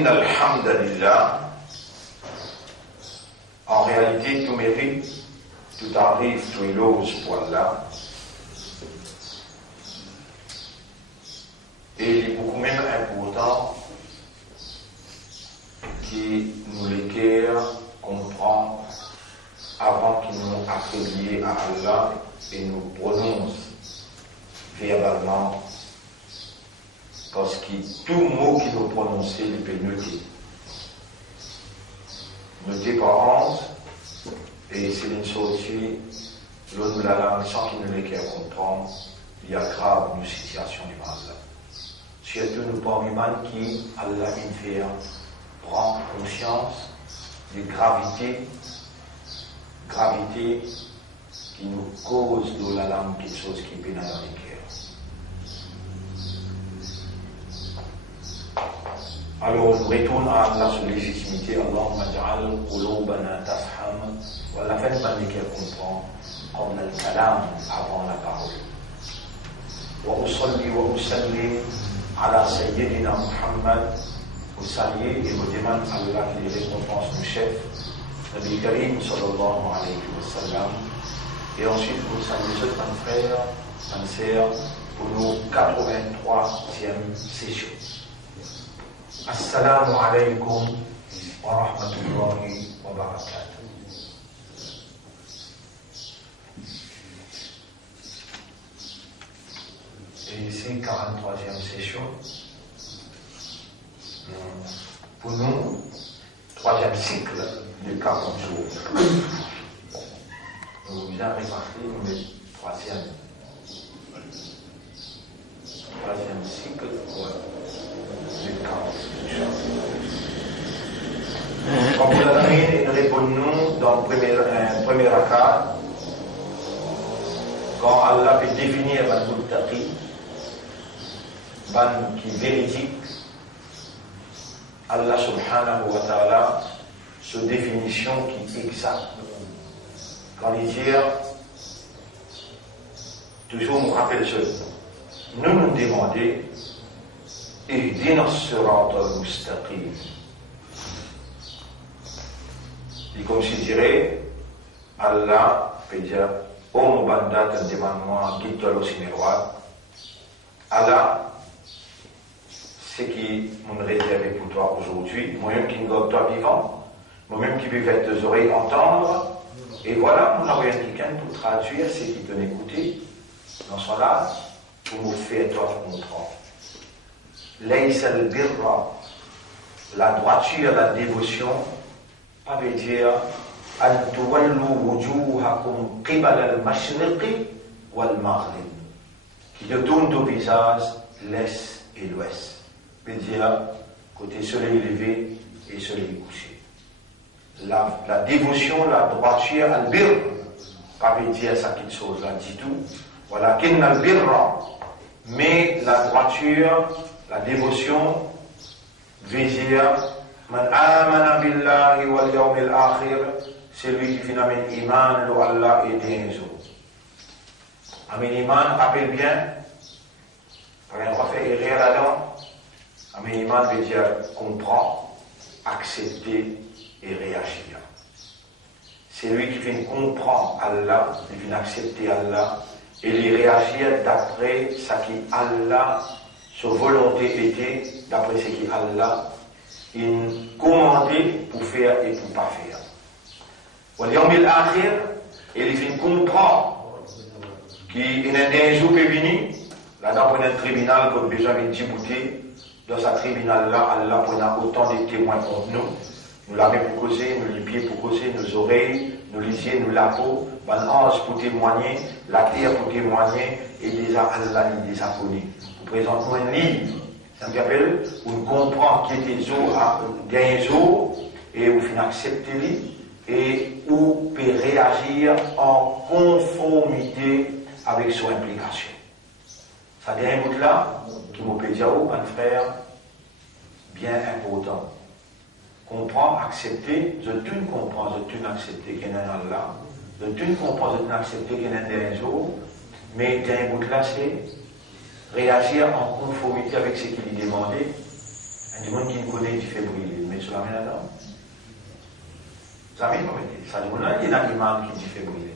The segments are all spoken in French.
Inna alhamdulillah, en réalité, tout mérite, tout arrive, tout éloge pour Allah. Et il est beaucoup même important qui nous l'équerre, comprend avant qu'il nous affilié à Allah et nous prononce verbalement, parce que tout mot qui nous prononce, il peut noter. Noter par 11, et c'est une sortie, l'autre de la langue, sans qu'il ne l'équerre comprendre, il y a grave une situation du mal. Surtout nous parmi qui Allah nous fait prendre conscience de gravité qui nous cause de la langue quelque chose qui est dans les cœurs. Alors on retourne à Allah sur légitimité. Allahumma ja'al qulubana tafham. Voilà, fait le cœur comprend comme le kalam avant la parole. Wa usalli wa usallim ala sayyidina Muhammad. Vous saluez et vous demandez à Allah qui les récompense du chef, Nabi Karim sallallahu alayhi wa sallam. Et ensuite vous saluez les autres frères, mes sœurs, pour nos 83e session. Assalamu alaykum wa rahmatullahi wa barakatuh. Et c'est 43e session. Pour nous, 3e cycle de 40 jours. Nous bien répartis, mais 3e cycle de 40 jours. Comme vous l'avez, répondons dans le premier rakat, quand Allah peut définir la muttaqi, qui est véridique, Allah subhanahu wa ta'ala, sa définition qui est exacte. Quand il dit, toujours me rappelle cela, nous demandons, Ihdina as-sirata al-mustaqim. Et comme je dirais, Allah peut dire, oh mon bandat, demande-moi, guide-toi le cinéroir. Allah, ce qui m'ont réservé pour toi aujourd'hui, moi-même qui ne garde toi vivant, moi-même qui vais faire tes oreilles entendre, et voilà, nous avons quelqu'un pour traduire ce qui t'ont écouté dans son âge, pour nous faire toi comprendre. Laysa al-birra, la droiture, la dévotion, ça veut dire an tuwallu wujuhakum qibala al-mashriqi wal-maghrib, qui te tourne au visage l'est et l'ouest. Veut dire côté soleil levé et soleil couché. La dévotion, la droiture, al-birr, pas veut dire ça quelque chose là du tout. Voilà, kin al-birra, mais la droiture, la dévotion veut dire man amana billahi wal yawmil akhir, c'est lui qui finalement iman le Allah et des autres. Amen iman, rappelle bien, par un refait et rien là-dedans. Amen iman veut dire comprendre, accepter et réagir. C'est lui qui vient comprendre Allah, qui vient accepter Allah et il réagir d'après ce qui Allah, sa volonté était, d'après ce qui Allah il commandait pour faire et pour pas faire. Wal yawmil akhir, il vient comprendre qu'il y a un jour qui est venu, là dans un tribunal comme déjà vient Djibouti, dans ce tribunal-là, Allah prend autant de témoins contre nous. Nous la main pour causer, nous les pieds pour causer, nos oreilles, nous les yeux, nous la peau, un ange pour témoigner, la terre pour témoigner, et déjà Allah il les a connus. Vous présentez un livre, ça me rappelle, où nous comprenons qu'il y a des eaux à des eaux, et où vous acceptez et où peut réagir en conformité avec son implication. Ça dernier bout là, qui vous peut dire, oh, un frère, bien important. Comprendre, accepter, je tout comprends, je tout accepter qu'il y a un Allah, je tout comprends, je tout accepter qu'il y a un autres, mais d'un bout là, c'est réagir en conformité avec ce qu'il est demandé. Il y a des gens qui me connaissent, qui fait brûler, mais sur la main là-dedans. Ça m'est promis. Ça dit, il y a un imam qui fait brûler.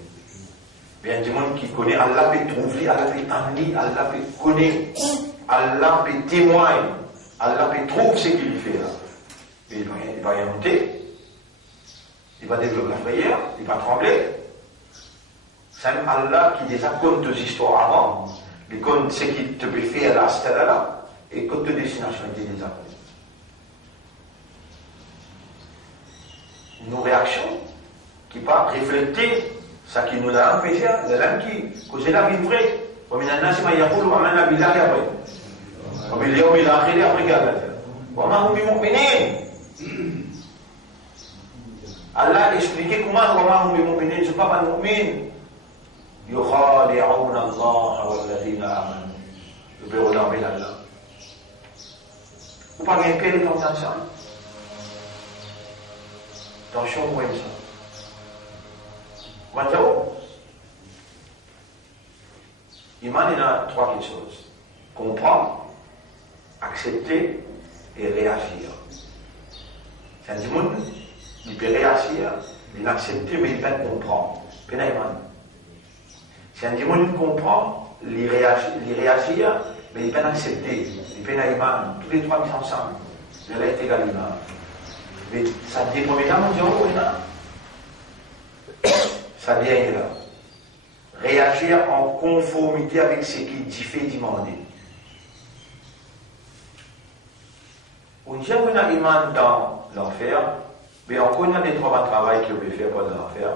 Mais il y a des gens qui connaissent, Allah peut trouver, Allah peut t'amener, Allah peut connaître, Allah peut témoigner, Allah peut trouver ce qu'il fait là. Mais il va rien monter. Il va développer la prière, il va trembler. C'est Allah qui déjà compte des histoires avant, il compte ce qu'il te peut faire à ce là et compte de destination il déjà. Nos réactions qui pas refléter ce qui nous a empêché, le l'âme qui cause la vie vraie. Comme il y a un nasima yakoul ou amana billahi après. Comme il y a un akhir après gala. Wa ma hum bimu'minin. Allah expliquait comment wa ma hum bimu'minin, je ne suis pas mu'min. يخادعون الله والذين آمنوا يبيعون بالله. Vous parlez un peu de tentation. Attention, vous voyez ça. Maintenant, Iman, il y a trois choses. Comprendre, accepter et réagir. C'est un monde, il peut réagir, il accepter, mais il peut comprendre. C'est un Iman. C'est un démon qui comprend, il réagir, mais il peut accepter. Il peut Iman. Tous les trois mis ensemble. Il est égal Iman. Mais ça dépend également du haut, ça vient là. Réagir en conformité avec ce qui fait demander. On dit qu'on a Iman dans l'enfer, mais on connaît les trois travail qu'on peut faire pendant l'enfer.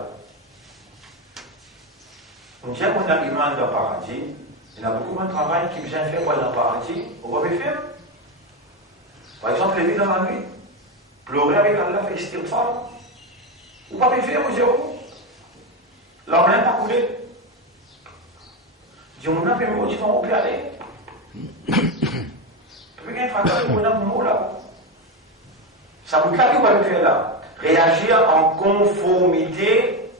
On dit qu'on a Iman dans le paradis, il y a beaucoup de travail qui vient faire pendant le paradis, on va le faire. Par exemple, lever dans la nuit, pleurer avec Allah, faire istighfar. On va le faire, vous l'arme n'a pas coulé. Dieu m'a fait mot, tu vas où aller. Tu veux faire un mot là. Ça vous claque, on va le faire là. Réagir en conformité.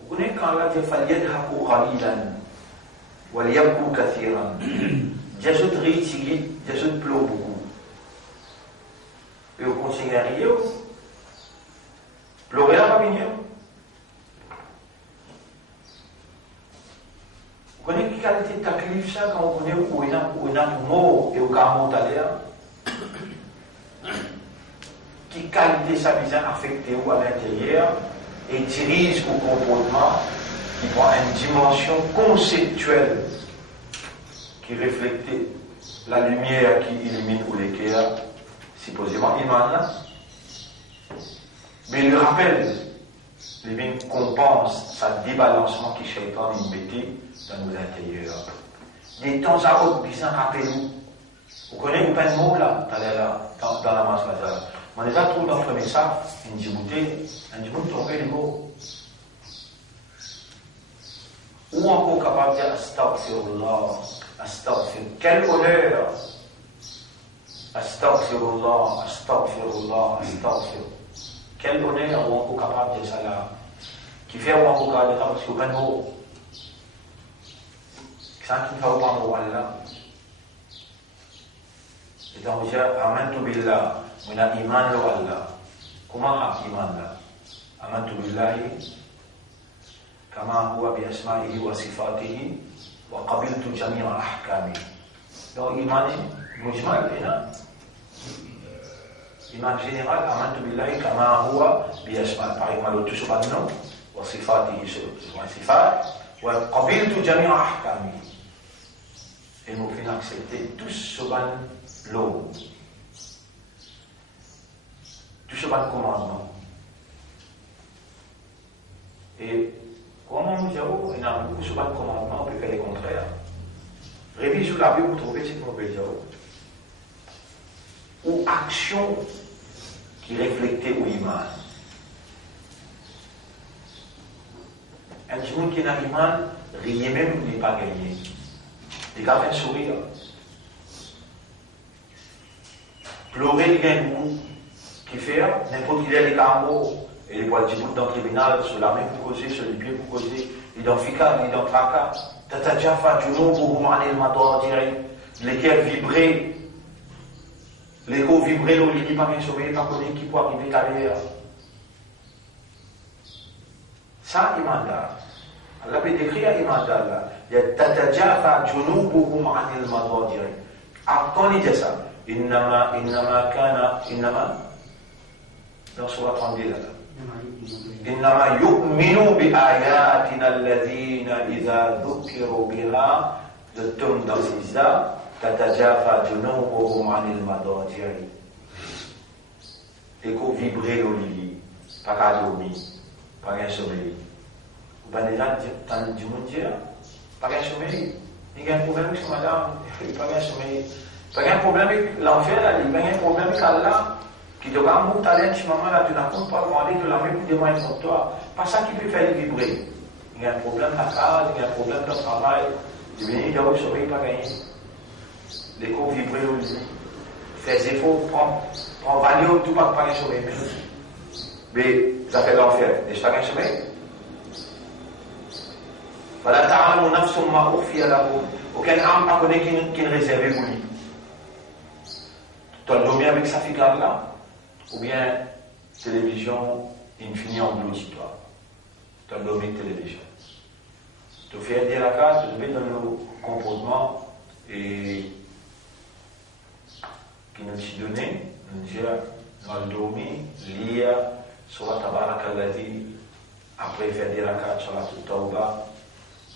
Vous connaissez quand Allah dit فَلْيَدْهَكُوا قَلِيلًا وَلْيَبْكُوا كَثِيرًا. Jésus rit, Jésus pleure beaucoup. Et vous continuez à rire. Pleurer à la venir. Vous connaissez quelle qualité de taklif ça quand on connaît où il y a un mot et où il y a un mot à l'air. Quelle qualité ça vient affecter ou à l'intérieur et dirige au comportement qui prend une dimension conceptuelle qui reflète la lumière qui illumine ou l'éclaire, supposément Iman. Mais le rappel, les compense sa débalancement qui Shaitan nous mettait dans nos intérieurs. Des temps à autre, bien rappelez-nous. Vous connaissez pas de mots là, dans la masse là. On a déjà trouvé dans le premier sac une djibouté tombé les mots. Ou encore capable de dire Astaghfirullah, Astaghfir. Quel honneur! Astaghfirullah, Astaghfirullah, Astaghfir. Quel honneur, ou encore capable de dire ça là. Qui fait ou encore capable de dire parce qu'il n'y a pas de mots. Ça qui ne fait pas de mots Allah. Et donc, je dis Amantu billah. On a iman lo Allah. Comment a iman là? Amantu billahi kama huwa bi asma'ihi wa sifatihi wa qabiltu jami'a ahkami. Donc iman mujmal là. Iman général amantu billahi kama huwa bi asma'ihi par exemple tout subhanahu wa sifatihi wa sifat wa qabiltu jami'a ahkami. Et nous faisons accepter tout subhanahu. Tout ce pas de commandement. Et comment nous avons, il y a beaucoup de pas de commandement, on peut faire les contraires. Révisez la Bible, vous trouvez ce qu'on peut dire. Ou action qui reflète ou image. Un monde qui n'a l'image, rien même n'est pas gagné. Les gars font sourire. Pleurer, il gagne beaucoup. Qui fait, n'importe qui est les carreaux, et les boîtes dans le tribunal, sur la main pour causer, sur les pieds pour causer, il dans fica, il dans tracas, tata jafa, du nom pour vous maner le matin, lesquels vibrer, L'écho vibrer, l'eau, il pas bien sauvé, pas connu qui peut arriver à l'air. Ça, imandal. Allah peut décrire imandal là. Il y a tatajafa junubuhum anil madajir. Quand il dit ça, innama dans surah 32 là. إنما يؤمنوا بآياتنا الذين إذا ذكروا بها تتجافى جنوبهم عن المضاجع. Écho vibrer au lit, pas qu'à dormir, pas qu'à sommeil. Vous avez déjà dit mon Dieu, pas qu'à sommeil. Il y a un problème avec madame, pas qu'à sommeil. Pas qu'un problème avec l'enfer, il y a un problème avec Allah. Qui te va monter à ce moment-là, tu n'as pas demandé de la même pour demander pour toi. Pas ça qui peut faire vibrer. Il y a un problème à la case, il y a un problème de travail. Tu viens de ne sauver pas gagner. L'écho vibrer au lit. Fais efforts, prends valeur, tout pas gagner sauver. Mais ça fait l'enfer. N'est-ce pas gagner sauver? Voilà, t'as un nafs sur ma ouf, il y a là-haut. Aucun âme n'a connu qui est réservé pour lui. Tu as dormi avec sa figure là? Ou bien télévision infinie en auditoire. Tu as dormi télévision. Tu fais des rakas, tu te mets dans le comportement et qui nous s'y donnait, nous dit, dans le dormi, lire, soit Tabarakalladhi, après faire des rakas sur la Tawba,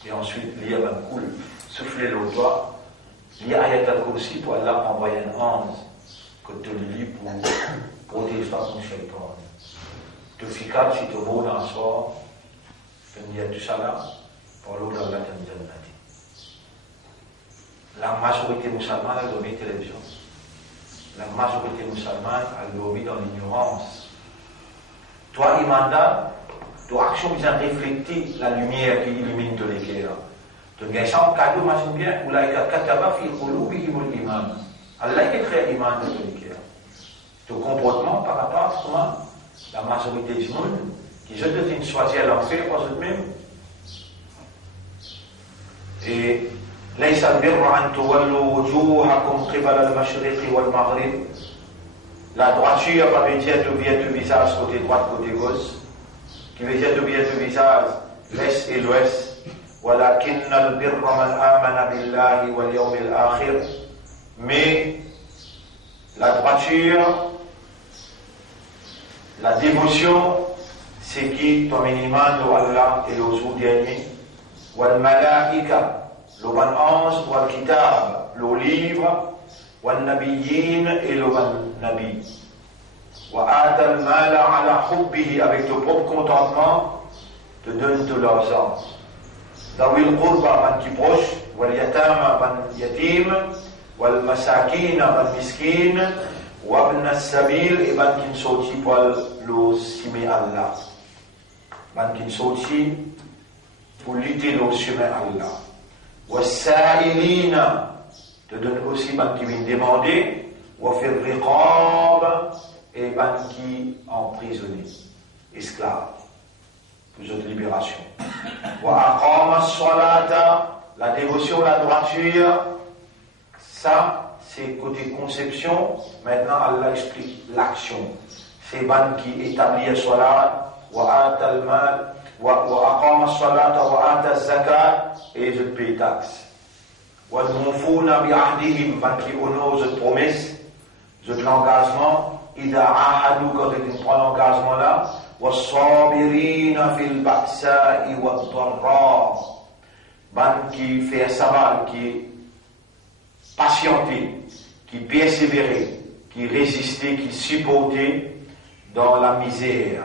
et ensuite lire un cool, souffler l'eau toi, lire Ayat al-Kursi pour Allah envoyer un ange que tu le lis pour protéger ton shaitan. Tu ficables si tu vas dans le soir, tu dis tout ça là, pour l'eau d'Allah Jannati. La majorité musulmane a dormi télévision. La majorité musulmane a dormi dans l'ignorance. Toi, Imanda, ton action vient refléter la lumière qui illumine tous les cœurs. Tu gagnes ça en cadeau, imagine bien, ou là, il y a kataba fi qulubihimul iman. Allah est très iman de tous les cœurs. Ton comportement par rapport à comment la majorité du monde, qui je devine choisir l'enfer pour eux-mêmes. Et ليس البر أن تولوا وجوهكم قبل المشرق والمغرب. La droiture pas veut dire tu viens du visage côté droite côté gauche, qui veut dire tu viens du visage l'est et l'ouest. ولكن البر من آمن بالله واليوم الآخر. Mais la droiture, la dévotion, c'est qui ton iman de Allah et le jour dernier. Wal malaika, le bon ange, wal kitab, le livre, wal nabiyyin et le bon nabi. Wa ata al mala ala hubbihi, avec ton propre contentement, te donne de l'argent. Dawil qurba, man qui proche, wal yatama, man yatim, wal masakina, man miskin, وابن السبيل et ban kin sorti pour le chemin Allah. Ban kin sorti pour lutter le chemin Allah. والسائلين te donne aussi ban qui vient demander. وفي الرقاب et ban qui emprisonné, esclave, pour votre libération. وأقام الصلاة, la dévotion, la droiture, ça c'est côté conception. Maintenant Allah explique l'action. C'est ban qui établit le salat, wa ata al-mal, wa aqama as-salata, wa ata az-zakat, et je paye taxe. Wa al-mufuna bi ahdihim, ban qui honore cette promesse, cet engagement, ida ahadu, quand ils prennent l'engagement là, wa sabirina fil ba'sa'i wa ad-darra, ban qui fait sabat, qui patienter, qui persévérer, qui résister, qui supporter dans la misère,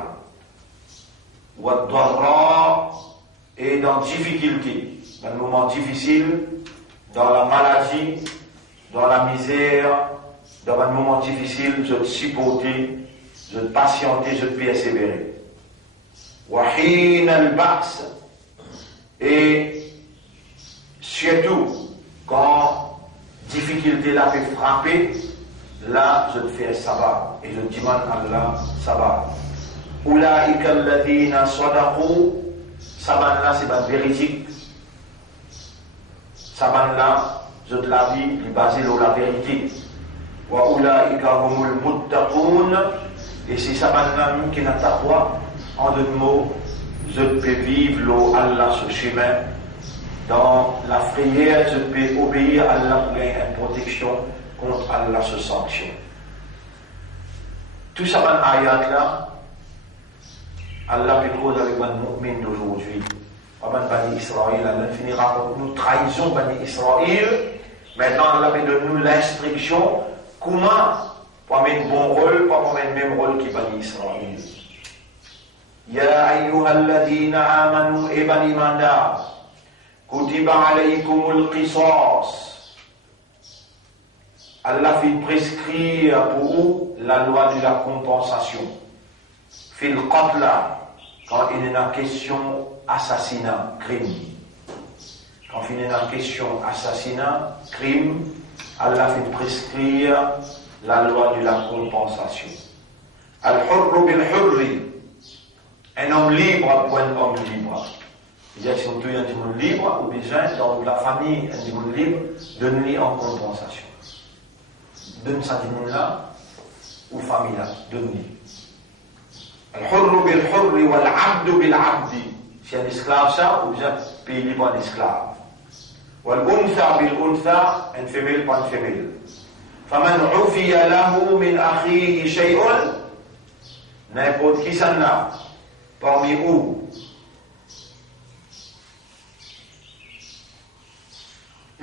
et dans la difficulté, dans le moment difficile, dans la maladie, dans la misère, dans un moment difficile, je te supporter, je te patienter, je te persévérer. Et surtout, quand difficulté là fait frapper, là je te fais un sabbat et je te demande à Allah sabbat. Ulaika alladhina sadaqu, sabbat là c'est pas véridique. Sabbat là, je te l'ai dit, il est basé sur la vérité. Wa ulaika humul muttaqun. Et c'est ça maintenant qui n'a pas quoi. En deux mots, je peux vivre l'eau Allah ce chemin. Dans la prière, je peux obéir à Allah pour gagner une protection contre Allah ce sanction. Tout ça, dans ayat là, Allah peut cause avec les mu'min d'aujourd'hui. Avant Bani Israël, Allah finira par nous trahison Bani Israël. Maintenant, Allah peut donner nous l'instruction comment pour mettre bon rôle, pas pour mettre le même rôle que Bani Israël. Ya ayyuhalladhina amanu et Bani Manda, kutiba alaykumul qisas. Allah fait prescrire pour vous la loi de la compensation. Fil qatla, quand il est en question assassinat, crime. Quand il est en question assassinat, crime, Allah fait prescrire la loi de la compensation. Al-hurru bil-hurri, un homme libre pour un homme libre. C'est-à-dire que si on tue un homme libre, ou bien dans la famille, un homme libre, donne-lui en compensation. Donne ça là ou famille là, donne-lui. Al-hurru bil-hurri wal-abdu bil-abdi. Si un esclave ça, ou bien pays libre un esclave. Wal-untha bil-untha, une femelle par une femelle. فمن عفي له من أخيه شيء n'importe qui s'en a parmi vous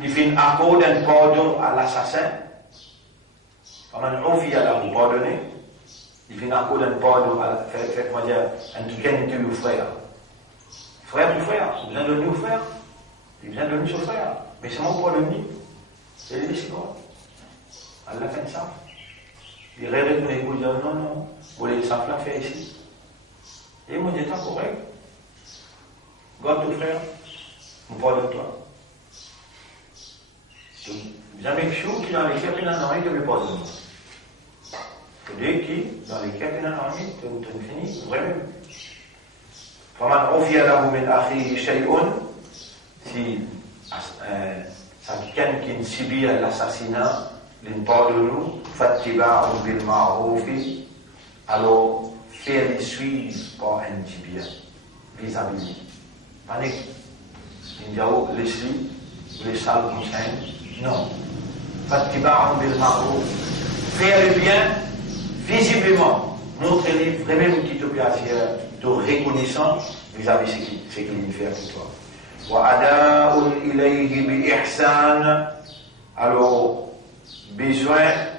il fait un accord d'un pardon à l'assassin. فمن عفي له pardonné, il fait un accord d'un pardon à faites-moi dire un quelqu'un qui tue frère du frère, il vient de nous frère, il vient de nous son frère, mais c'est mon pardonné, c'est les décisions. Allah fait ça. Il rêve de nous dire non, vous voulez ça faire ici. Et moi, j'ai pas correct. God ton frère, on parle de toi. Jamais que chose qui dans les cœurs pénales, tu me pardonnes. Dès qui, dans les cœurs pénales, tu me finis, vraiment. فمن عفي له من أخيه شيء, si quelqu'un qui subit l'assassinat, l'importe-nous, fattiba'un bil ma'roufi, alors faire les suivre par un petit bien vis-à-vis. Panique. Il dit, oh, laisse-lui, les salles comme ça. Non. Fattiba'un bil ma'rouf. Faire le bien visiblement. Montrer-lui vraiment une petite plaisir de reconnaissance vis-à-vis ce qu'il fait pour toi. Wa ada'un ilayhi bi ihsan. Alors, besoin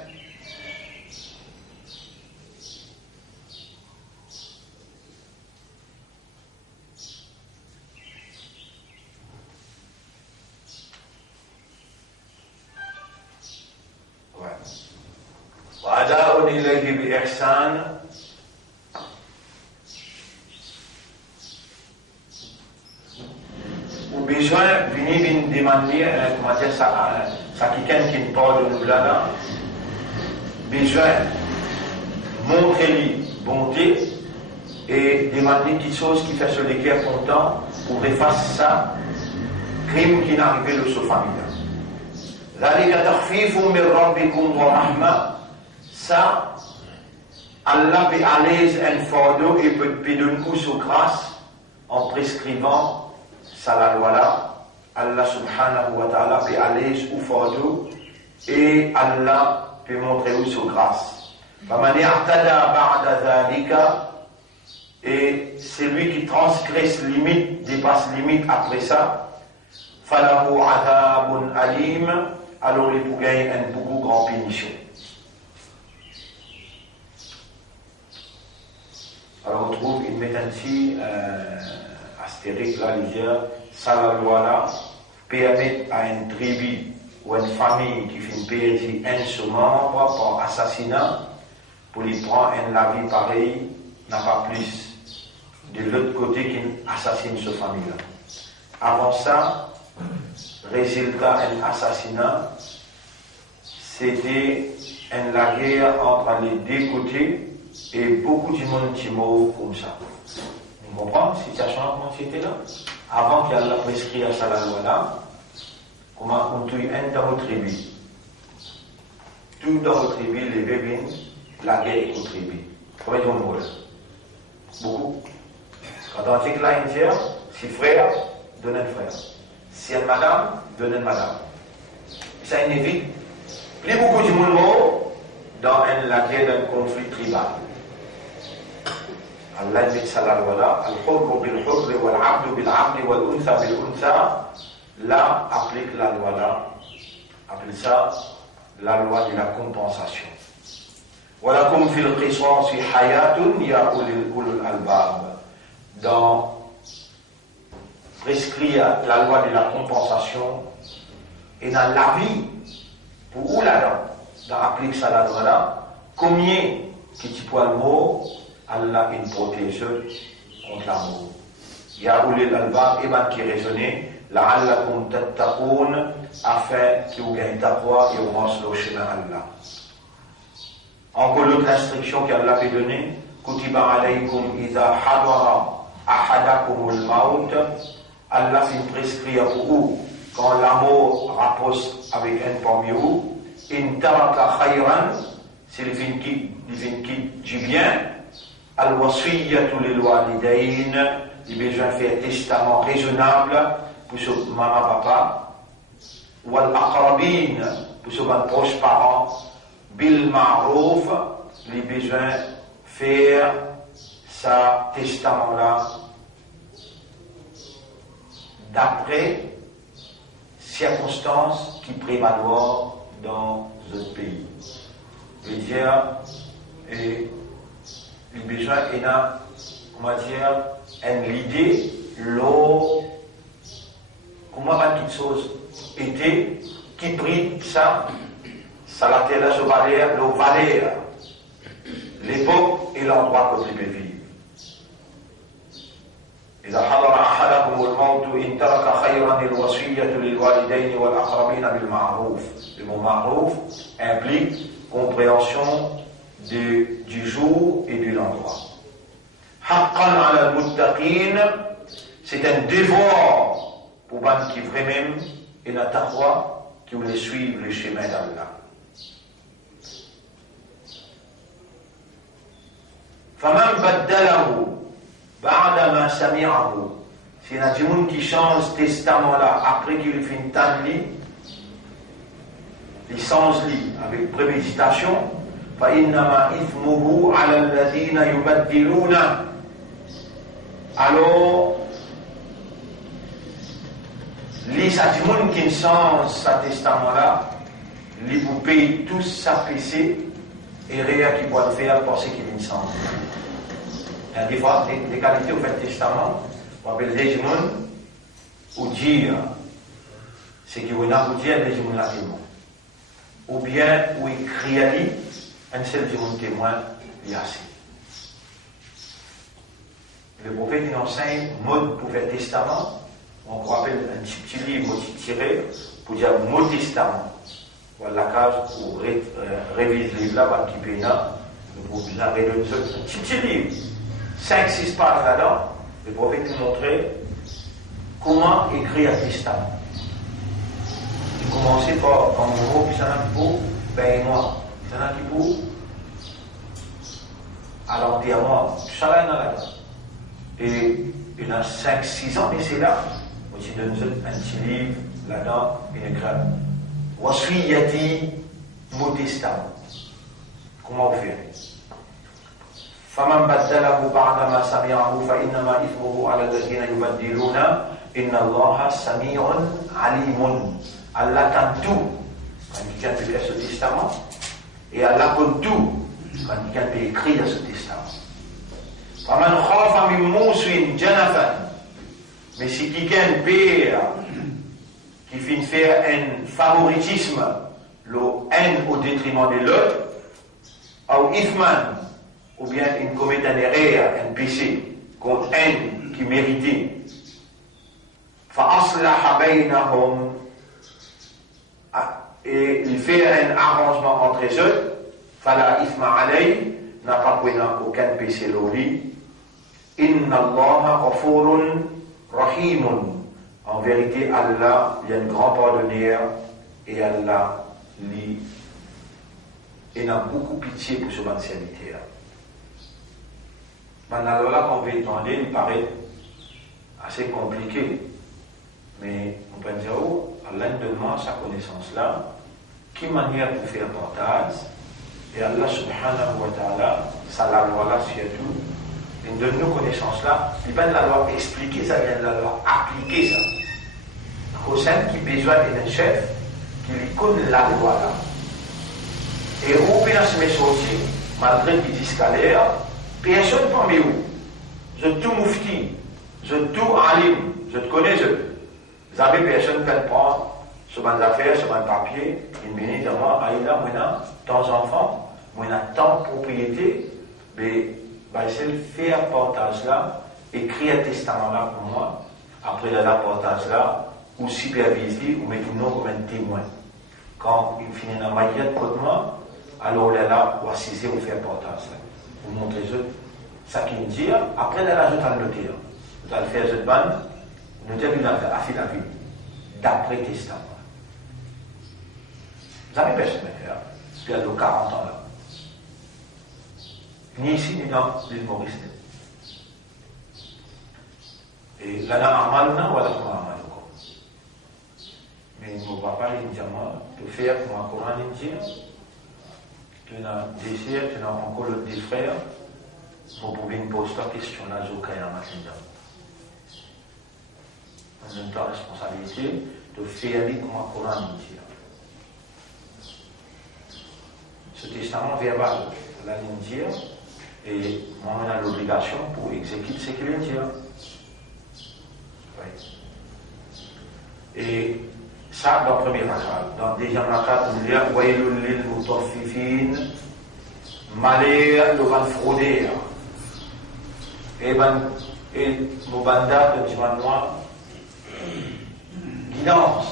وأداء إليه بإحسان ou besoin venir demander comment dire ça quelqu'un qui ne parle de nous là besoin montrer-lui bonté et demander quelque chose qui fait sur les cœurs contents pour effacer ça crime qui n'est arrivé de sa famille. ذلك تخفيف من ربكم ورحمة. Ça, Allah peut aller un fardeau et peut donner nous sous grâce en prescrivant ça la loi là. Allah subhanahu wa ta'ala peut aller au fardeau et Allah peut montrer nous sous grâce. فَمَنِ اعْتَدَى بَعْدَ ذَلِكَ, et celui qui transgresse limite, dépasse limite après ça, فَلَهُ عَذَابٌ أَلِيمٌ, alors il peut gagner une beaucoup grande punition. Alors on trouve, ils mettent ainsi astérique là, ils disent, ça la loi là, permet à une tribu ou une famille qui fait une perdre un seul membre par assassinat, pour lui prendre la vie pareille, n'a pas plus de l'autre côté qui assassine cette famille-là. Avant ça, résultat un assassinat, c'était la guerre entre les deux côtés et beaucoup de monde qui meurt comme ça. On comprend la situation comment c'était là? Avant qu'il y ait la prescrit à ça la loi là, comment on tue un dans notre tribu. tout dans votre tribu, les bébés, la guerre est contre tribu. Combien de monde? Beaucoup. Quand on dit que là, si frère, donne un frère. Si une madame, donne une madame. Ça évite plus beaucoup de monde dans la guerre d'un conflit tribal. Allah dit ça la loi là, al-hurr bil-hurr wal-abd bil-abd wal-untha bil-untha, là applique la loi là, appelle ça la loi de la compensation. Walakum fil qisasi hayatun ya ulul albab. Dans prescrire la loi de la compensation et dans la vie pour où là dans appliquer ça la loi là, combien qui tu peux le mot Allah une protection contre l'amour. Ya ulul albab et ben qui raisonner la'allakum tattaqun afin que vous gagnez taqwa et vous marchez le chemin Allah. Encore l'autre instruction qu'Allah a donnée, Kutiba alaykum idha hadara ahadakumul maut. Allah fait prescrire pour vous quand la mort rapproche avec un parmi vous. In taraka khayran, c'est le fin qui du bien. Al wasiyyatu lil walidayn, il besoin de faire un testament raisonnable pour ce maman papa. Wal aqrabin, pour ce proche parent. Bil ma'rouf, les besoins faire sa testament-là d'après circonstances qui prévaloir dans un pays. Je veux dire, et les besoins et là, on va dire, l'idée, l'eau, comment quelque chose était, qui prie ça. Ça la terre se valère, le valère, l'époque et l'endroit que tu peux vivre. إذا حضر أحدكم الموت إن ترك خيرا الوصية للوالدين والأقربين بالمعروف. Le mot معروف implique compréhension du jour et de l'endroit. حقا على المتقين, c'est un devoir pour ceux qui vraiment et la taqwa qui voulaient suivre le chemin d'Allah. فمن بدله بعدما سمعه, c'est un monde qui change ce testament là après qu'il fait une table, il change avec préméditation. فإنما إثمه على الذين يبدلون. Alors les gens qui changent ce testament là, ils vous payent tous sa péché et rien qui peut le faire parce qu'il est ensemble. Des fois, des qualités au fait testament, on appelle des gens ou dire, c'est qu'il y a des gens là témoin. Ou bien, ou écrit à lui, un seul témoin, il y a assez. Le prophète il enseigne mode pour faire testament. On rappelle un petit livre tiré pour dire mot testament. Voilà la case pour réviser le livre là, qui peut là, pour bien réduire un petit livre. 5-6 pages là-dedans, le prophète nous montrait comment écrire un testament. Il commençait par en gros, puis ça n'a qui pour, ben moi, ça n'a qui pour, à l'enterrement, ça là, là-dedans. Et il y a 5-6 ans, mais c'est là, aussi donne un petit livre là-dedans, une écrit Wasfiyati, mot testament. Comment vous faire? فمن بدله بعدما سمعه فإنما إثمه على الذين يبدلون إن الله سميع عليم. Allah entend tout quand quelqu'un peut faire ce testament et Allah connaît tout quand quelqu'un peut écrire ce testament. فمن خاف من موسٍ جنفا, mais si quelqu'un perd qui finit faire un favoritisme, le haine au détriment de l'autre, ou ithman, ou bien il commet un erreur, un péché, contre un qui méritait. فَأَصْلَحَ بَيْنَهُمْ, et il fait un arrangement entre eux, فَلَا إِثْمَ عَلَيْهِ, n'a pas aucun péché lui. إِنَّ اللَّهَ غَفُورٌ رَحِيمٌ, en vérité Allah, il y a un grand pardonneur et Allah, lui, et n'a beaucoup pitié pour ce bon serviteur. Maintenant, là, qu'on veut entendre, il paraît assez compliqué. Mais on peut dire, oh, Allah nous demande sa connaissance-là, quelle manière pour faire portage, et Allah subhanahu wa ta'ala, ça la loi là surtout, il donne nos connaissances-là, il va de la loi expliquer ça, il vient de la loi appliquer ça. Au sein qui a besoin d'un chef, qui lui connaît la loi là. Et où bien se met sorti, malgré qu'il dise qu'à l'air, personne ne prend où. Je tout moufti, je tout alim, je te connais, vous avez personne qui peut prendre sur mes affaires, sur mes papiers, il me dit, moi, Aïda, moi, tant enfants, moi, tant de propriétés, mais, c'est le faire portage là, écrire un testament là pour moi, après le portage là, ou superviser, ou mettre un nom comme un témoin. Quand il finit dans ma guette contre moi, alors là, on va saisir ou faire portage là. Vous montrez ça qui me dit, après là, je vais le noter. Vous allez faire cette bande, nous devons faire affaire la vie, d'après testament. Vous avez personne à faire, il y a de 40 ans là. Ni ici, ni dans l'île Maurice. Et là, on a un mal, voilà comment on a un mal. Mais mon papa, il me dit, moi, de faire pour un Coran indien, tu as des sœurs, tu as encore des frères, vous pouvez me poser la question là, je vais maintenant. On a la responsabilité de faire pour un Coran indien. Ce testament verbal, la l'indien, et on a l'obligation pour exécuter ce qu'il dit. Oui. Et ça, dans le premier rakat. Dans le deuxième rakat, il y a Wailul lil mutaffifin, malheur devant frauder. Et nos bandas de dimanche, guidance.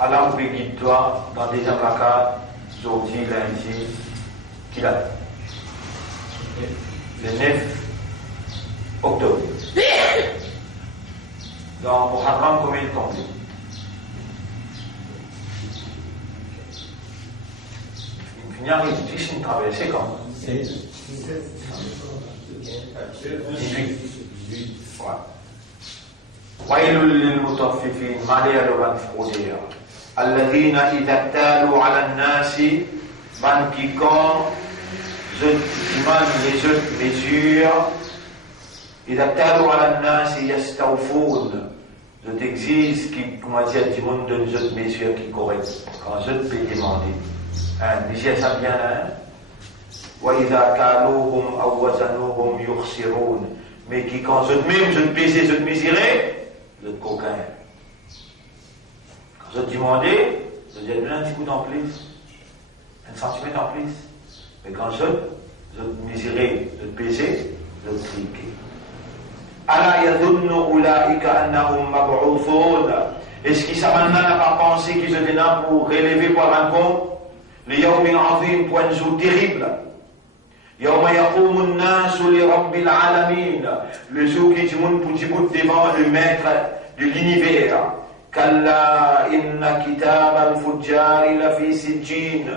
Allah vous guide-toi dans le deuxième rakat, aujourd'hui, lundi, qu'il a. Le 9 octobre. Dans Muharram, combien de temps? Il y a une petite traversée quand 18. ويل للمطففين malheur aux fraudeurs الذين إذا اكتالوا على الناس من quiconque je demande les mesures إذا اكتالوا على الناس يستوفون je t'exige comment dire du monde donne une mesure qui est correcte quand je te peux demander mesure ça bien وإذا كالوهم أو وزنوهم يخسرون mais qui quand je te même je te pesais je te mesurais je te coquin quand je te demandais je te disais un petit coup en plus un centimètre en plus mais quand je te mesurais je te pesais je te cliquais ألا يظن أولئك أنهم مبعوثون est-ce qu'ils savent maintenant n'a pas pensé qu'ils étaient là pour relever pour un compte ليوم عظيم pour un jour terrible يوم يقوم الناس لرب العالمين le jour qui tout le monde pour debout devant le maître de l'univers كلا إن كتاب الفجار لفي سجين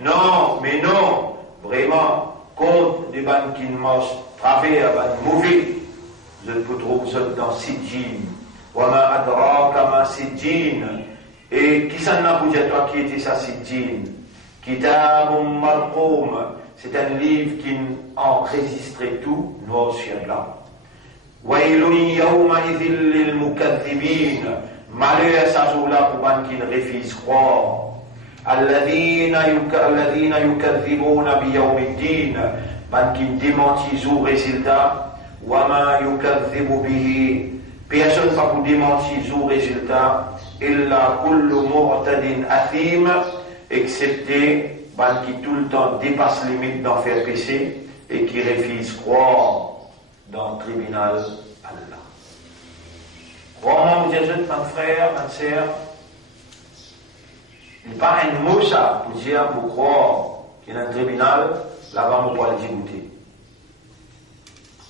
non mais non vraiment compte des banques qui marchent travers des mauvais je peux trouver ça dans Sijin وما أدراك ما سجين et qui s'en a pour dire toi qui était ça Sijin كتاب مرقوم c'est un livre qui enregistrait tout noir sur blanc ويل يومئذ للمكذبين malheur ça jour-là pour ceux qui ne refusent croire الذين يكذبون بيوم الدين ceux qui démentissent au résultat وما يكذب به personne pas pour démentir au résultat إلا كل معتد أثيم excepté ceux qui tout le temps dépassent les limites d'en faire péché et qui refusent croire dans le tribunal Allah. Vraiment, vous dites, mon frère, ma sœur, il n'y a pas un mot ça pour dire, pour croire qu'il y a un tribunal, là-bas, on peut le dégoûter.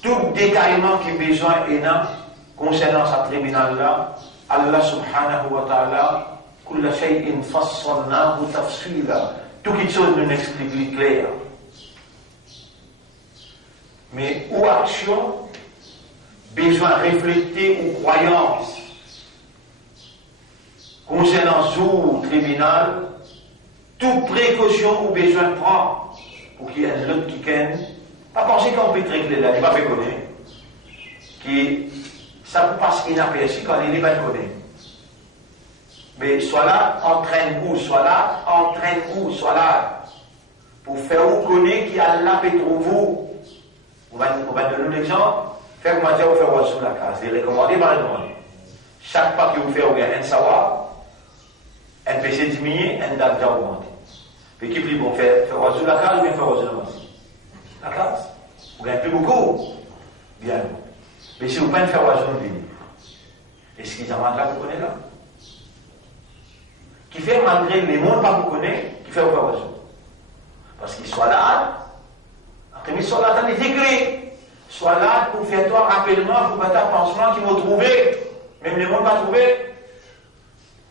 Tout détaillement qui est besoin est là, concernant ce tribunal-là, Allah subhanahu wa ta'ala, كل شيء فصلناه تفصيلا tout quelque chose nous explique clair. Mais ou action, besoin de réfléchir aux croyances concernant ce tribunal, toute précaution ou besoin de prendre pour qu'il y ait l'autre qui ken, pas penser qu'on peut régler là, il va pas connaître, qui ça vous passe inaperçu quand il n'est pas connu. Mais soit là, entraîne ou soit là, entraîne ou soit là, pour faire vous connaître qu'il y a là et trouve vous. On va donner l'exemple, faire comment dire, vous faire sous la case, les recommander par exemple. Chaque pas que vous faites, vous avez un savoir, un PC diminué, un date augmenté. Puis qui plus bon faire sous la case ou bien faire sous la case. Vous gagnez plus beaucoup, bien. Mais si vous pouvez faire oiseau de venir, est-ce qu'ils en là vous connaissez là? Qui fait malgré les mondes pas vous connaissez, qui fait faire oiseau. Parce qu'ils soient là, après ils sont là dans les écrits, soit là pour faire toi rappellement, pour faire un pansement qui vont trouver, même les mondes pas trouver,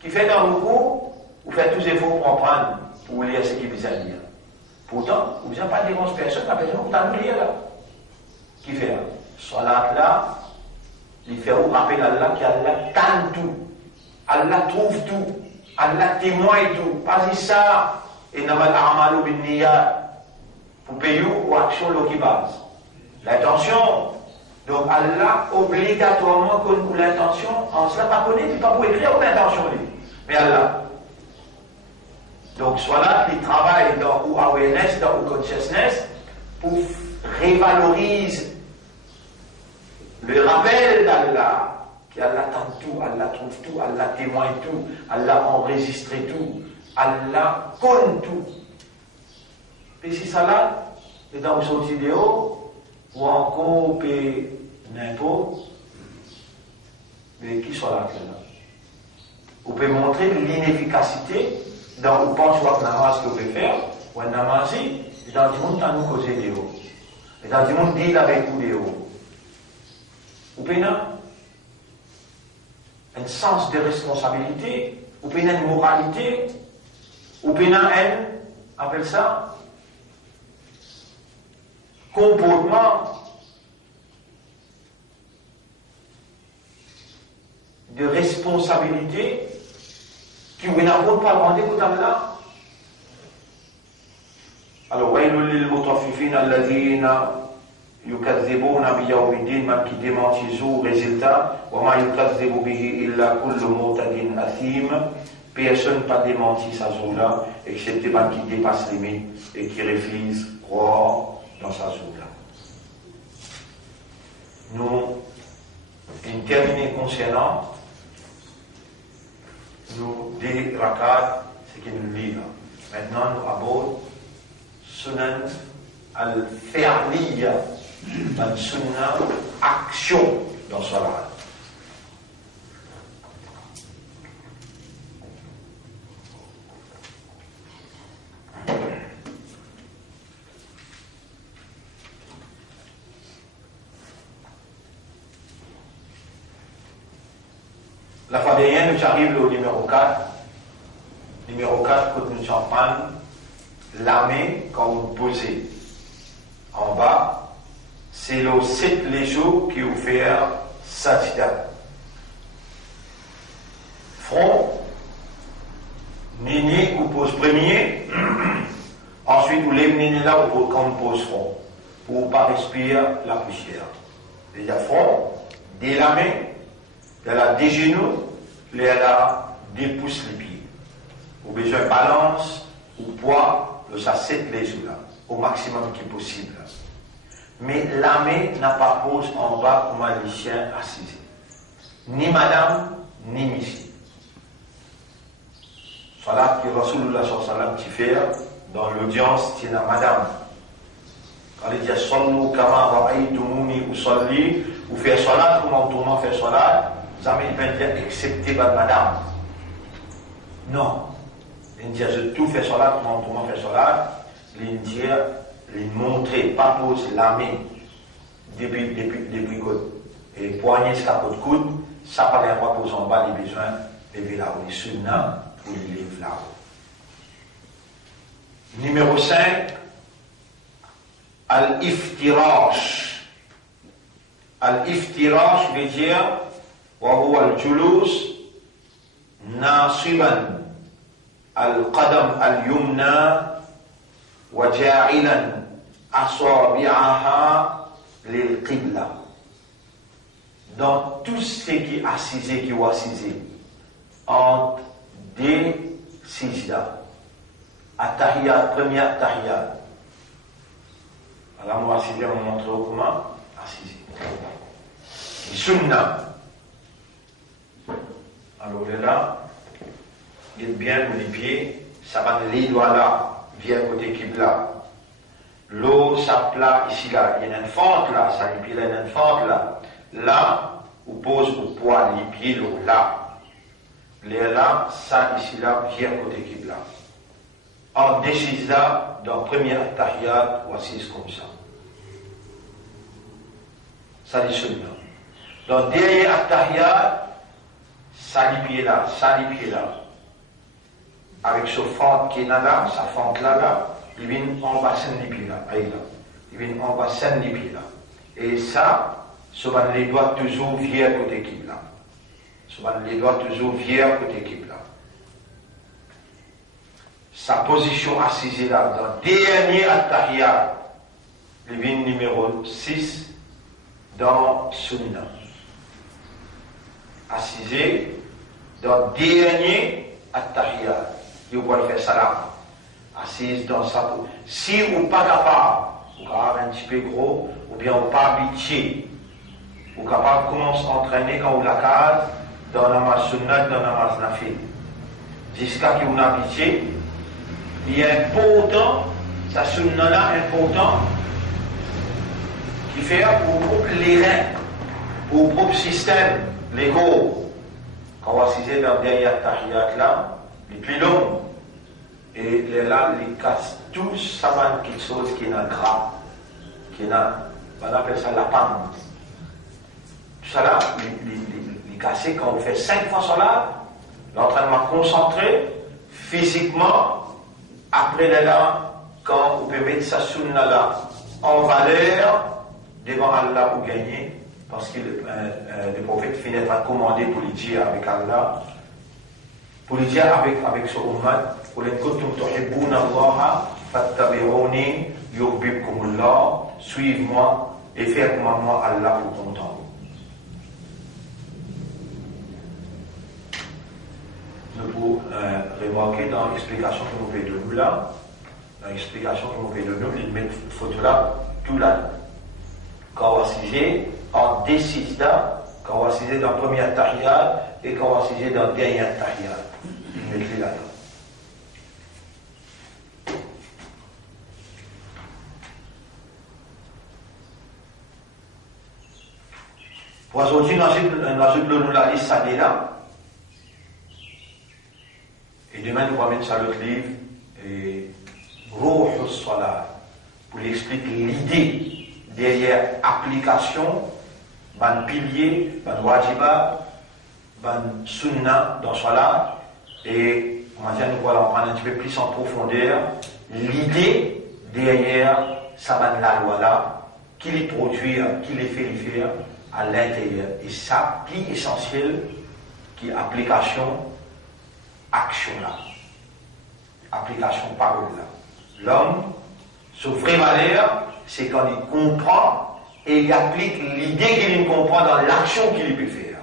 qui fait dans le cours, vous faites tous les efforts pour en prendre, pour lire ce qu'il vous a dit. Pourtant, vous n'avez pas de dérange personne, la personne vous t'a lire là. Qui fait là? Soit là, il fait vous rappeler Allah qu'Allah tanne tout, Allah trouve tout, Allah témoigne tout, pas ça, et n'a pas d'armalu bin niyat, pour payer ou action qui base. L'intention, donc Allah obligatoirement qu'on l'intention, en cela pas connaît, il pas pour écrire l'intention, mais Allah. Donc soit là, il travaille dans ou awareness, dans ou consciousness, pour révaloriser le rappel d'Allah, qu'Allah tente tout, Allah trouve tout, Allah témoigne tout, Allah enregistre tout, Allah connaît tout. Et si ça là, et dans son vidéo, ou encore n'importe, mais qui soit là, vous pouvez montrer l'inefficacité dans vous pensez que namaz que vous pouvez faire, ou un namazi, et dans le monde, nous causer des hauts. Et dans le monde, dit avec vous des hauts. Vous pouvez un sens de responsabilité, vous pouvez une moralité, vous pouvez un, appelle ça, comportement de responsabilité qui vous n'avez pas rendez-vous dans là. Alors, wailul lil mutaffifin alladhina yukadzibuna biyawm ad-din, man qui démentit au résultat, wa ma yukadzibu bihi illa kullu mutadin athim, personne pas démenti sa jour-là, excepté man qui dépasse les limites et qui refuse croire dans sa jour-là. Nous, une terminée concernant, nous des rakat, ce qui nous livre. Maintenant, nous abordons Sunan al-Fi'liya, dans Sunan action dans Salat. La fois dernière, nous arrivons au numéro 4. Numéro 4, quand nous en prenons la main quand vous posez en bas, c'est le 7 léjours qui vous fait sajda. Front, nini vous pose premier, ensuite vous lèvez nini là quand vous pose front, pour ne pas respirer la poussière. Déjà front, dès la main, des genoux, des pouces les pieds. Vous avez besoin de balance ou poids de ça 7 les jours là, au maximum qui est possible. Mais la main n'a pas pose en bas comme un chien assis. Ni madame, ni monsieur. Salat que Rasulullah sallallahu alayhi wa sallam fait dans l'audience, c'est la madame. Quand il dit Sallu kama ra'aytumuni usalli, ou faire salat comme tout le monde fait salat, jamais il peut dire excepté par madame. Non. Il dit je tout fait salat comme tout le monde fait salat, il dit il montrer, pas poser la main depuis côte et poignet jusqu'à côte coude, ça pas rien pas poser en bas les besoins, lever là-haut, les sunnah, pour les lever là-haut. Numéro 5, al-iftirash. Al-iftirash veut dire وهو الجلوس ناصبا القدم اليمنى وجاعلا أصابعها للقبلة. Dans tout ce qui est assisé, qui est assisé, entre deux sijda, attahiyat, premier attahiyat. Alors, moi, assisé, on montre comment assisé. Sunna. Alors là, il est bien les pieds, ça va les doigts là, vient côté Qibla. L'eau, ça plat ici là, il y a une fente là, ça les pieds là, il y a une fente là. Là, on pose au poids les pieds l'eau là. Les là, ça ici là, vient côté Qibla. En décise là, dans le premier attahiyat, ou assise comme ça. Ça dit sunna. Dans le dernier attahiyat, ça les pieds là, avec ce fente qui est là, sa fente là, il vient en bassin les pieds là, il vient en bassin les pieds là. Et ça, souvent les doigts toujours viennent côté Qibla. Souvent les doigts toujours viennent côté Qibla. Sa position assise là, dans le dernier attahiyat, il vient numéro 6 dans Sunna. Assisé dans le dernier attahiyat, il faut faire salam. Assise dans sa peau. Si vous n'êtes pas capable, vous avez un petit peu gros, ou bien vous n'êtes pas habitué, vous êtes capable de commencer à entraîner quand vous la case, dans la namaz sunnat, dans la namaz nafil. Jusqu'à ce que vous n'habituez, il est important, ça sunna là important, qui fait pour les reins, pour le système. L'ego, quand on va s'y dans le dernier tahiyat là, les plus longs, et là, les casse tous, ça va quelque chose qui est dans le gras, qui est dans, on appelle ça la panne. Tout ça là, les casser quand on fait 5 fois cela, l'entraînement concentré, physiquement, après là, quand on peut mettre sa sunna là en valeur, devant Allah ou gagner. Parce que le prophète finit par commander pour lui dire avec Allah, pour lui dire avec son ummat, pour les kuntum tuhibbuna Allah, fattabi'uni yuhibbukumullah, suivez-moi et faites comme moi Allah pour content. Nous pouvons remarquer dans l'explication que nous fait de nous là, dans l'explication que nous fait de nous, il met cette photo là, tout là. Quand on va siger en décisda, quand on va siger dans le premier tahiyat et quand on va siger dans le dernier tahiyat. Mettez là. Pour aujourd'hui, nous avons la liste ça là. Et demain, nous allons mettre ça l'autre livre, et Ruh as-Salat, pour expliquer l'idée derrière application, ban pilier, ban wajibat, ban sunna dans Salat, et on va dire nous allons prendre un petit peu plus en profondeur l'idée derrière ça ban la loi là, qui les produit, qui les fait les faire à l'intérieur. Et ça, plus essentiel, qui est application, action là, application parole là. L'homme, sa vraie valeur, c'est quand il comprend et il applique l'idée qu'il comprend dans l'action qu'il peut faire.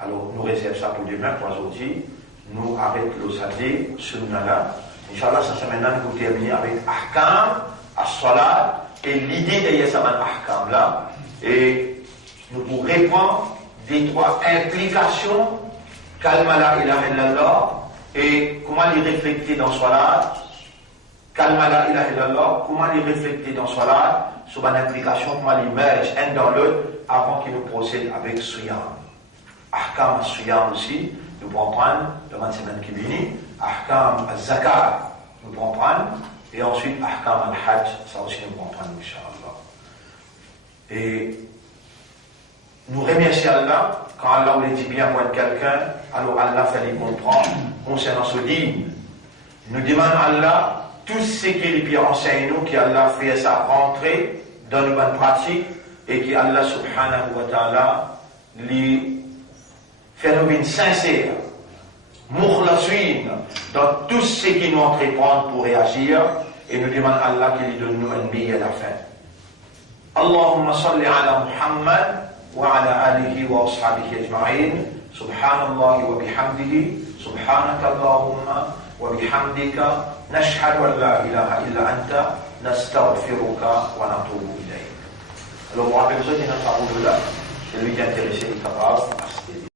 Alors, nous réservons ça pour demain, pour aujourd'hui. Nous arrêtons le sadé, sunna-là. Inch'Allah, ça c'est maintenant que nous terminons avec ahkam, as-salat, et l'idée derrière ça, ahkam-là. Et nous pourrons répondre des 3 implications, kalma la ilaha illallah, et comment les refléter dans salat. Kalma la ilaha illallah, comment les refléter dans salat, sur une implication, comment les merge un dans l'autre, avant qu'ils nous procèdent avec suyam. Ahkam as-suyam aussi, nous pouvons prendre, dans la semaine qui vient, ahkam az-zakat, nous pouvons prendre, et ensuite ahkam al-hajj, ça aussi nous pouvons prendre, Inch'Allah. Et nous remercions Allah, quand Allah nous dit bien moi de quelqu'un, alors Allah fait les comprendre concernant ce dîme. Nous demandons à Allah, tout ce qu'il lui enseigne nous, qu'Allah fait ça rentrer dans une bonne pratique et qu'Allah subhanahu wa ta'ala lui fait nous sincère, moukhlasin dans tout ce qui nous entreprend pour réagir et nous demande à Allah qu'il lui donne nous un meilleur à la fin. Allahumma salli ala Muhammad wa ala alihi wa ashabihi ajma'in. Subhanallah wa bihamdihi. Subhanaka Allahumma wa bihamdika. Nashhadu an la ilaha illa anta. Nastaghfiruka wa natubu ilayk. Alors, on rappelle ça, il y a un là. Celui qui est intéressé, il est capable.